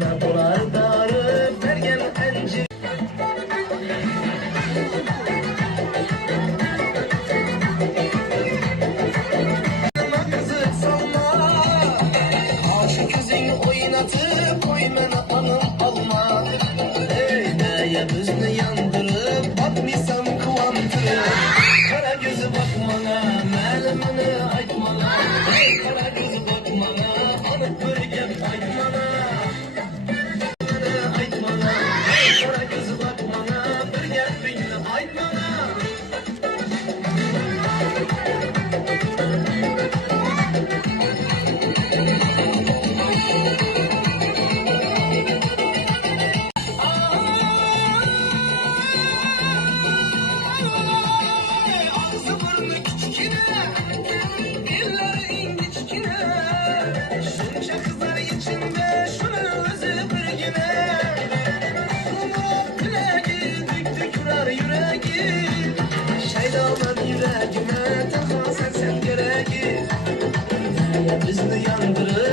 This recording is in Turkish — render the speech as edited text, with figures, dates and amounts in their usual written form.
Bana dolar darıp vergen encir. Kızı salma, aşık kızın oynatıp koymana anım alma. Eydeye bizni yandırıp batmıysam kıvamtırıp. Kara gözü bakmana, melimini aytmana. Kara gözü bakmana, anıp bir gep aytmana. Aytmana, kara gözü bakmana, bir gepini aytmana. Ağzı burnu küçükine, dilleri ingiçkine. Şunca kızlar içinde şunun özü birgine. Umut dileği dik dik vurar yüreği. Şeydalar yüreğime, takma sen gereği. Bizni yandırır.